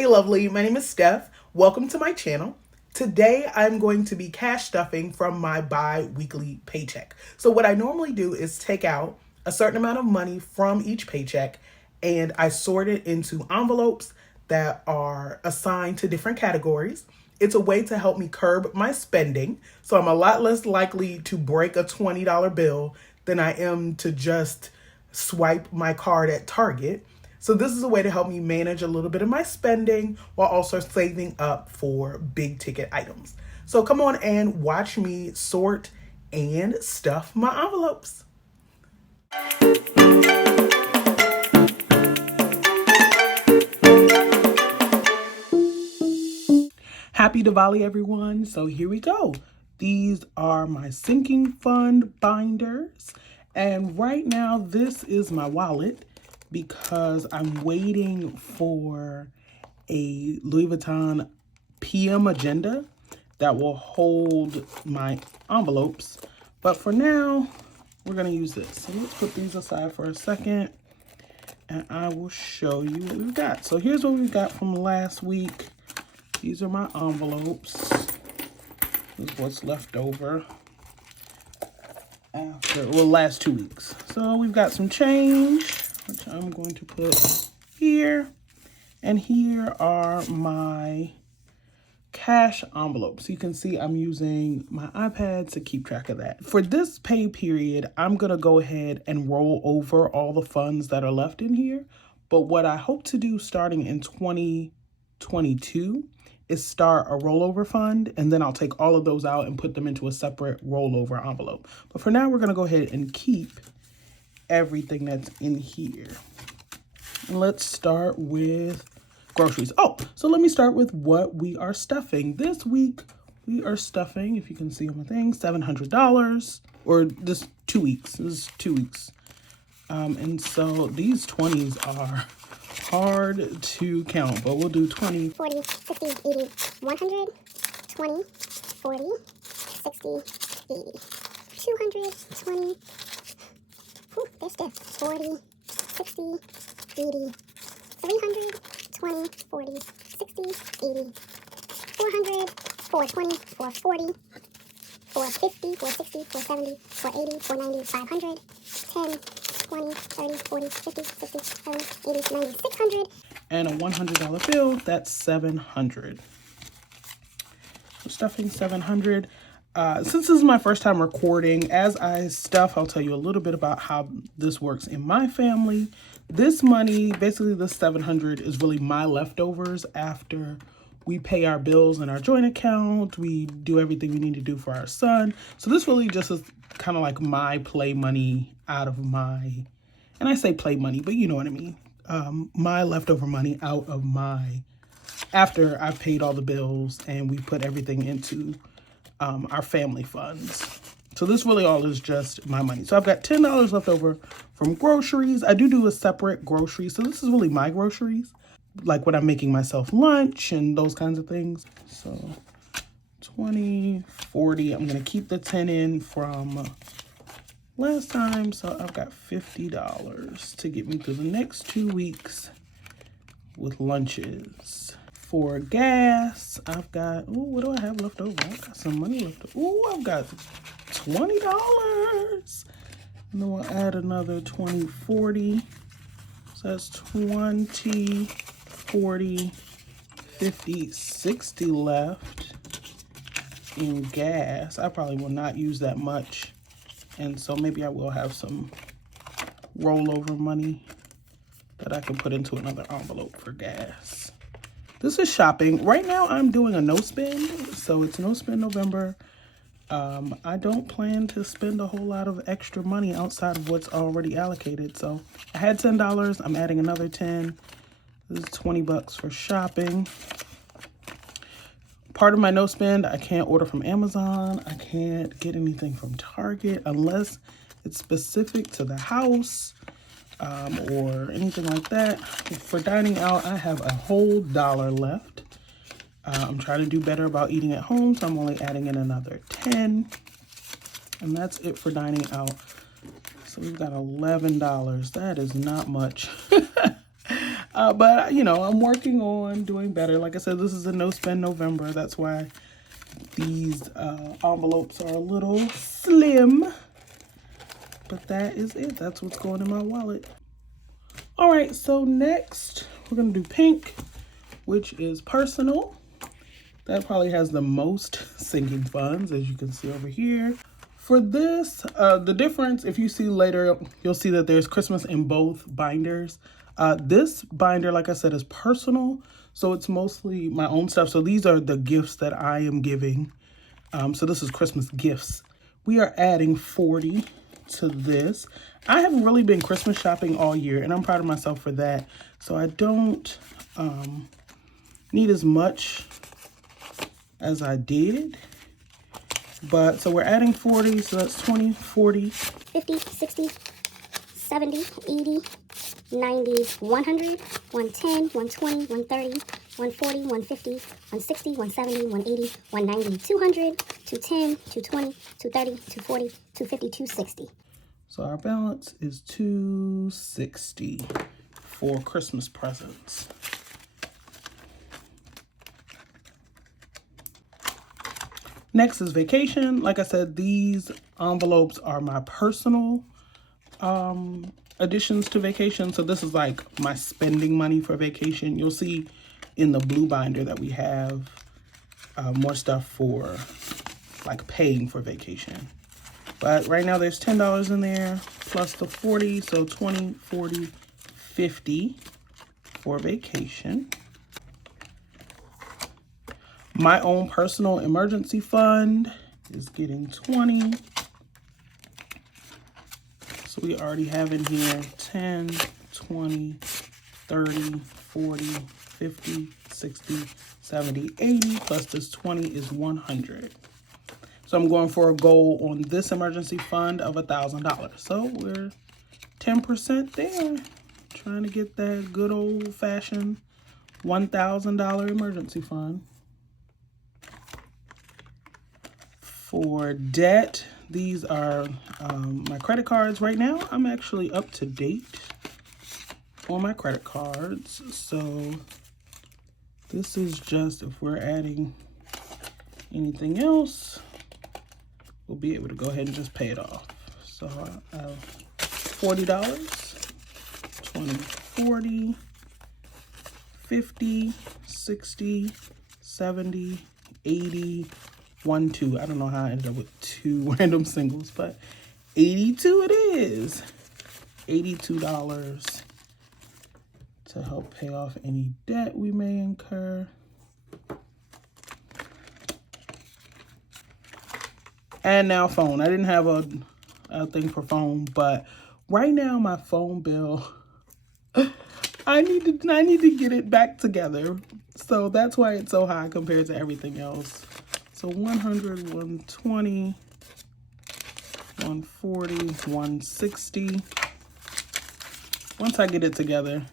Hey lovely, my name is Steph. Welcome to my channel. Today I'm going to be cash stuffing from my bi-weekly paycheck. So what I normally do is take out a certain amount of money from each paycheck and I sort it into envelopes that are assigned to different categories. It's a way to help me curb my spending, so I'm a lot less likely to break a $20 bill than I am to just swipe my card at Target. So this is a way to help me manage a little bit of my spending while also saving up for big ticket items. So come on and watch me sort and stuff my envelopes. Happy Diwali, everyone. So here we go. These are my sinking fund binders. And right now, this is my wallet because I'm waiting for a Louis Vuitton PM agenda that will hold my envelopes. But for now, we're going to use this. So let's put these aside for a second and I will show you what we've got. So here's what we've got from last week. These are my envelopes. This is what's left over after, well, last 2 weeks. So we've got some change, which I'm going to put here. And here are my cash envelopes. You can see I'm using my iPad to keep track of that. For this pay period, I'm going to go ahead and roll over all the funds that are left in here. But what I hope to do starting in 2022 is start a rollover fund, and then I'll take all of those out and put them into a separate rollover envelope. But for now, we're gonna go ahead and keep everything that's in here. And let's start with groceries. Oh, so let me start with what we are stuffing. This week, we are stuffing, if you can see on my thing, $700, or this 2 weeks. This is 2 weeks. And so these 20s are hard to count, but we'll do 20, 40, 60, 80, 100, 20, 40, 60, 80, 200, 20, whew, they're stiff, 40, 60, 80, 300, 20, 40, 60, 80, 400, 420, 440, 450, 460, 470, 480, 490, 500, 10, 20, 30, 40, 50, 60, 70, 80, 90, 600. And a $100 bill, that's 700. So stuffing 700. Since this is my first time recording, as I stuff, I'll tell you a little bit about how this works in my family. This money, basically the 700, is really my leftovers after we pay our bills in our joint account. We do everything we need to do for our son. So this really just is kind of like my play money out of my, and I say play money, but you know what I mean. My leftover money out of my, after I've paid all the bills and we put everything into our family funds. So this really all is just my money. So I've got $10 left over from groceries. I do a separate grocery. So this is really my groceries, like when I'm making myself lunch and those kinds of things. So 20, 40, I'm gonna keep the 10 in from last time. So I've got $50 to get me through the next 2 weeks with lunches. For gas, I've got, oh, what do I have left over? I've got some money left over. Oh, I've got $20. And then we'll add another 20, 40. So that's 20, 40, 50, 60 left in gas. I probably will not use that much. And so maybe I will have some rollover money that I can put into another envelope for gas. This is shopping. Right now I'm doing a no spend. So it's no spend November. I don't plan to spend a whole lot of extra money outside of what's already allocated. So I had $10. I'm adding another 10. This is 20 bucks for shopping. Part of my no spend, I can't order from Amazon. I can't get anything from Target unless it's specific to the house or anything like that. For dining out, I have a whole $1 left. I'm trying to do better about eating at home, so I'm only adding in another 10. And that's it for dining out. So we've got $11. That is not much. But, you know, I'm working on doing better. Like I said, this is a no-spend November. That's why these envelopes are a little slim. But that is it. That's what's going in my wallet. All right, so next we're going to do pink, which is personal. That probably has the most sinking funds, as you can see over here. For this, the difference, if you see later, you'll see that there's Christmas in both binders. This binder, like I said, is personal, so it's mostly my own stuff. So these are the gifts that I am giving. So this is Christmas gifts. We are adding 40 to this. I haven't really been Christmas shopping all year, and I'm proud of myself for that. So I don't need as much as I did. But so we're adding 40, so that's 20, 40, 50, 60, 70, 80, 90, 100, 110, 120, 130, 140, 150, 160, 170, 180, 190, 200, 210, 220, 230, 240, 250, 260. So our balance is 260 for Christmas presents. Next is vacation. Like I said, these envelopes are my personal additions to vacation. So this is like my spending money for vacation. You'll see in the blue binder that we have more stuff for like paying for vacation. But right now there's $10 in there plus the 40, so 20, 40, 50 for vacation. My own personal emergency fund is getting 20. So we already have in here 10, 20, 30, 40, 50, 60, 70, 80, plus this 20 is 100. So I'm going for a goal on this emergency fund of $1,000. So we're 10% there. Trying to get that good old fashioned $1,000 emergency fund. For debt, these are my credit cards. Right now, I'm actually up to date on my credit cards. So this is just if we're adding anything else, we'll be able to go ahead and just pay it off. So I have $40, 20, 40, 50, 60, 70, 80, 1, 2. I don't know how I ended up with 2 random singles, but 82 it is. $82 to help pay off any debt we may incur. And now phone. I didn't have a thing for phone, but right now my phone bill, I need to get it back together. So that's why it's so high compared to everything else. So 100, 120, 140, 160. Once I get it together,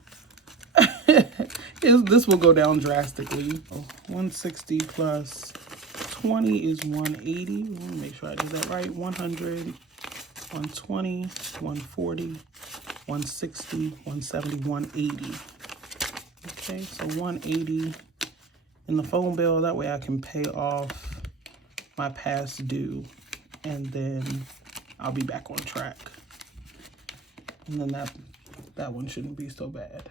this will go down drastically. 160 plus 20 is 180. Let me make sure I did that right. 100, 120, 140, 160, 170, 180. Okay, so 180 in the phone bill. That way I can pay off my past due, and then I'll be back on track. And then that one shouldn't be so bad.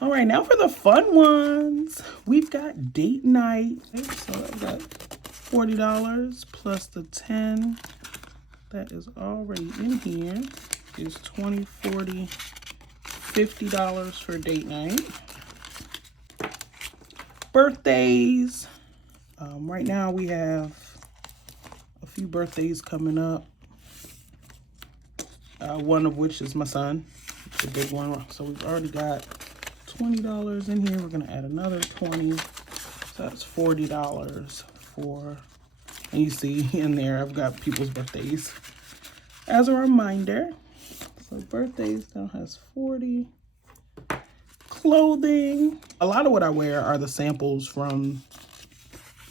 All right, now for the fun ones. We've got date night. Okay, so I've got $40 plus the 10 that is already in here is $20, $40, $50 for date night. Birthdays. Right now we have a few birthdays coming up. One of which is my son. It's a big one. So we've already got $20 in here. We're gonna add another 20. So that's $40 for, and you see in there I've got people's birthdays as a reminder. So birthdays now has 40. Clothing. A lot of what I wear are the samples from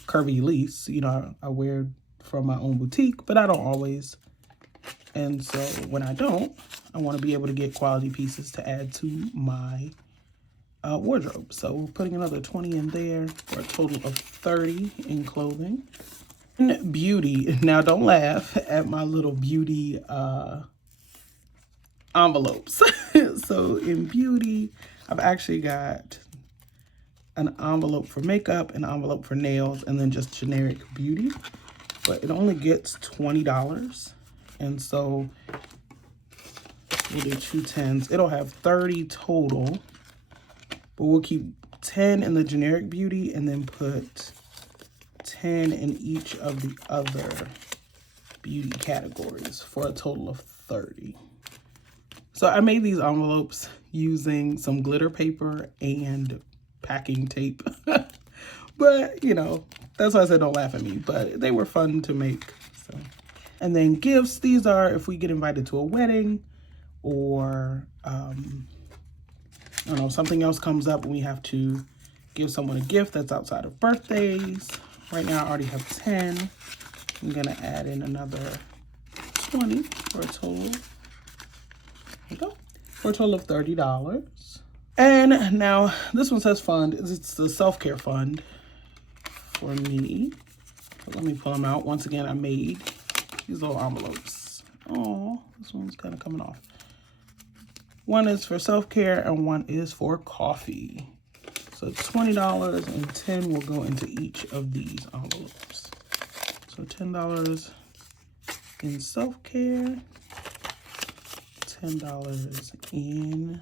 Curvy Elise. You know, I wear from my own boutique, but I don't always And so when I don't, I want to be able to get quality pieces to add to my wardrobe. So we're putting another 20 in there for a total of 30 in clothing. And beauty. Now don't laugh at my little beauty envelopes. So in beauty, I've actually got an envelope for makeup, an envelope for nails, and then just generic beauty. But it only gets $20. And so we'll do 2 10s. It'll have 30 total, but we'll keep 10 in the generic beauty and then put 10 in each of the other beauty categories for a total of 30. So I made these envelopes using some glitter paper and packing tape. But, you know, that's why I said don't laugh at me. But they were fun to make. So. And then gifts. These are if we get invited to a wedding or, I don't know, something else comes up and we have to give someone a gift that's outside of birthdays. Right now I already have 10. I'm going to add in another 20 for a total. There we go. For a total of $30. And now this one says fund. It's the self-care fund for me. So let me pull them out. Once again, I made these little envelopes. Oh, this one's kind of coming off. One is for self-care and one is for coffee. So $20 and 10 will go into each of these envelopes. So $10 in self-care, $10 in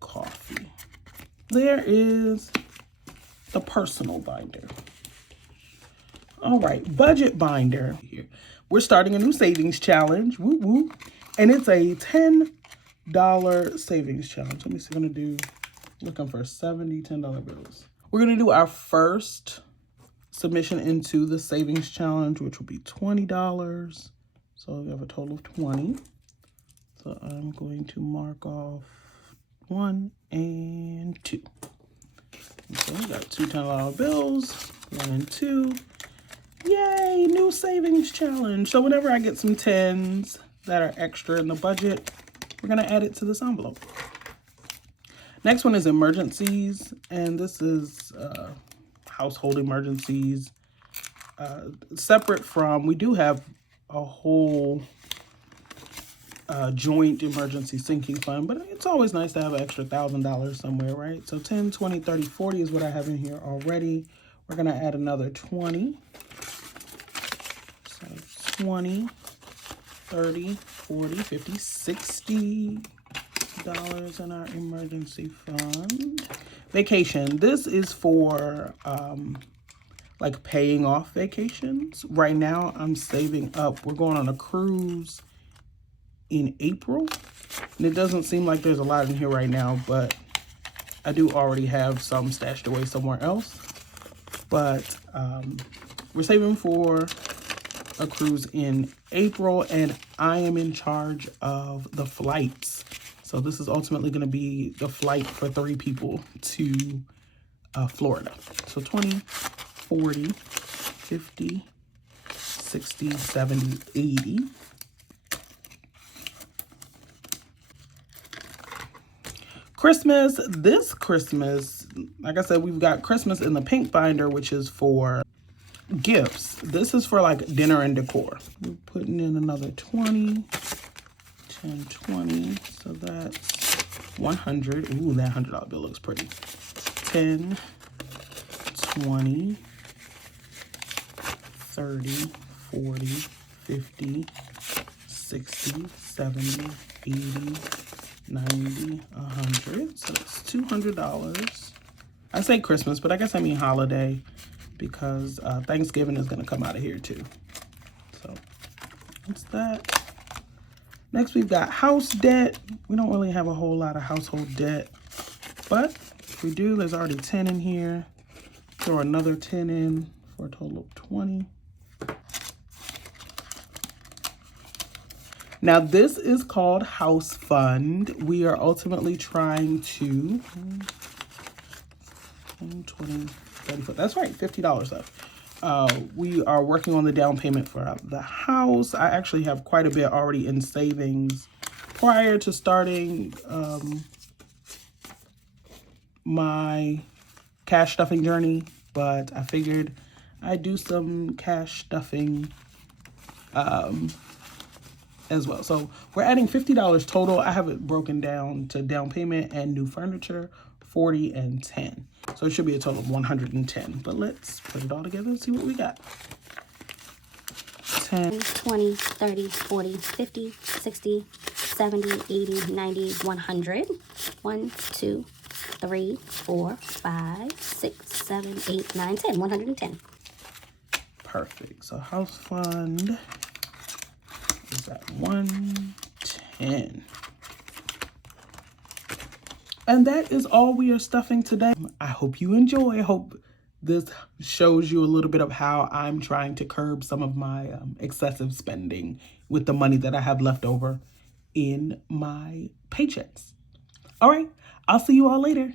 coffee. There is the personal binder. All right, budget binder here. We're starting a new savings challenge. Woo woo. And it's a $10 savings challenge. Let me see, I'm gonna do, looking for 70 $10 bills. We're gonna do our first submission into the savings challenge, which will be $20. So we have a total of 20. So I'm going to mark off 1 and 2. So we got 2 $10 bills, 1 and 2. Yay, new savings challenge. So whenever I get some 10s that are extra in the budget, we're gonna add it to this envelope. Next one is emergencies, and this is household emergencies. Separate from, we do have a whole joint emergency sinking fund, but it's always nice to have an extra $1,000 somewhere, right? So 10, 20, 30, 40 is what I have in here already. We're gonna add another 20. So 20, 30, 40, 50, 60 dollars in our emergency fund. Vacation. This is for like paying off vacations. Right now I'm saving up. We're going on a cruise in April, and it doesn't seem like there's a lot in here right now, but I do already have some stashed away somewhere else. But we're saving for a cruise in April, and I am in charge of the flights. So this is ultimately going to be the flight for 3 people to Florida. So 20, 40, 50, 60, 70, 80. Christmas, this Christmas, like I said, we've got Christmas in the pink binder, which is for gifts. This is for like dinner and decor. We're putting in another 20, 10, 20, so that's 100. Ooh, that $100 bill looks pretty. 10, 20, 30, 40, 50, 60, 70, 80, 90, 100. So it's $200. I say Christmas, but I guess I mean holiday, because Thanksgiving is going to come out of here too. So that's that. Next, we've got house debt. We don't really have a whole lot of household debt, but if we do, there's already 10 in here. Throw another 10 in for a total of 20. Now, this is called House Fund. We are ultimately trying to 20, 30, that's right, $50 left. We are working on the down payment for the house. I actually have quite a bit already in savings prior to starting my cash stuffing journey, but I figured I'd do some cash stuffing as well. So we're adding $50 total. I have it broken down to down payment and new furniture, 40 and 10. So it should be a total of 110. But let's put it all together and see what we got. 10, 20, 30, 40, 50, 60, 70, 80, 90, 100. 1, 2, 3, 4, 5, 6, 7, 8, 9, 10. 110. Perfect. So house fund is at 110. And that is all we are stuffing today. I hope you enjoy. I hope this shows you a little bit of how I'm trying to curb some of my excessive spending with the money that I have left over in my paychecks. All right, I'll see you all later.